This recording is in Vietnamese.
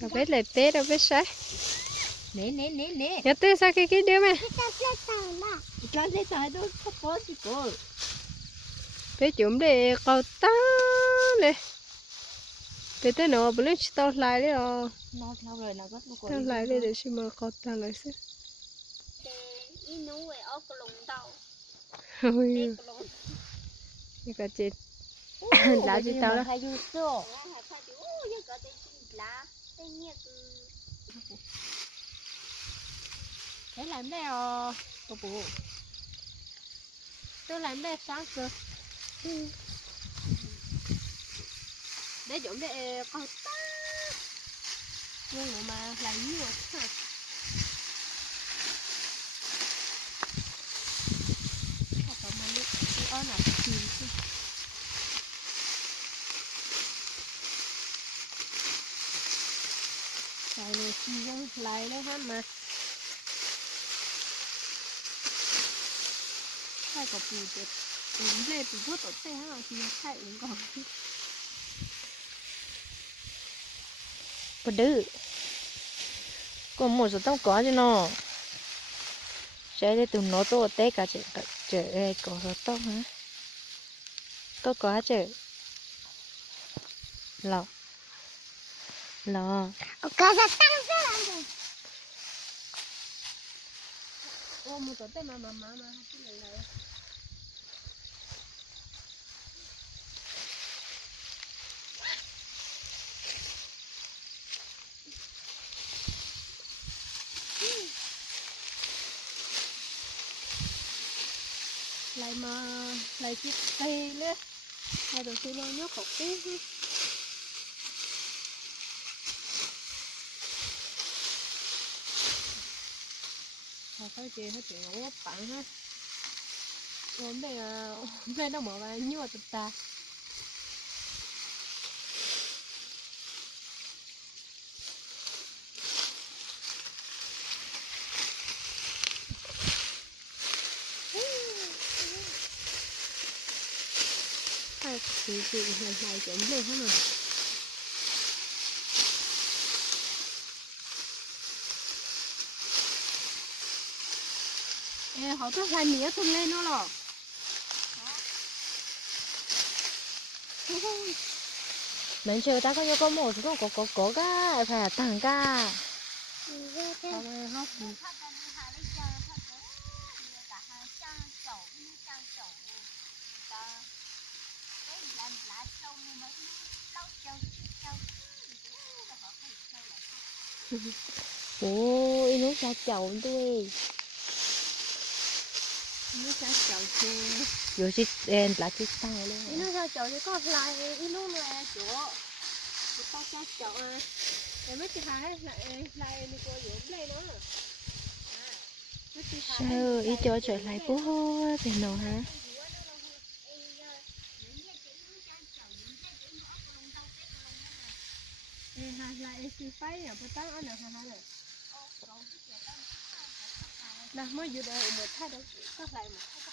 Đâu biết lại té đâu biết sai. Nè. Nhớ té sao cái đứa mày. Cái dây tài đó có gì cô. Bé chúng để câu ta này. Bé té nó bữa lên tao lại đấy à. Nó sao rồi nó có cô. Tao lại đây để xem mà câu ta lại xem. Ôi. Cái cái chết. Lá gì tao đó. Để làm đây à. Bố. Tôi làm đây sáng rồi. Để chúng để câu ta. Nhưng mà lại nhiều hả? Có mà lúc nó là chìm chứ. Cái này chi không lại đấy ha mà. Hai có bù được. Lên từ vuốt ở xe ha thì hai uống còn. Bữa đứ. Còn một số tao có chứ nó. Sẽ để tụi nó tô té cả chợ có số tao hả? Có chợ. Lọ. Ô một số tên mà cái này. Lại chiếc cây nữa. Hai đồ xí lông nhóc cọc tí. Cái gì hết chuyện ngủ bạn ha. Hôm nay nó mở vào nhua tụt ta. Hai chị này chém lên hết rồi. Ê, họ có hai mía thun lên nữa rồi. Mình chờ ta có nhớ có một số có cái phải tặng ca. Không hóc gì. Ồ, nó sao chậu tôi. Nó sao chậu chứ. Rồi chị đen là chị tao luôn. Nó sao chậu thì có lại nó là chỗ. Tao sao chậu à. Em mấy chị hái lại đi cô dưỡng đây nữa. Sao ý cho trở lại bố thì nào hả? Lại sư phái à, bữa tao ăn được hả này? Nào mới vừa để một thay đâu, có lại một thay.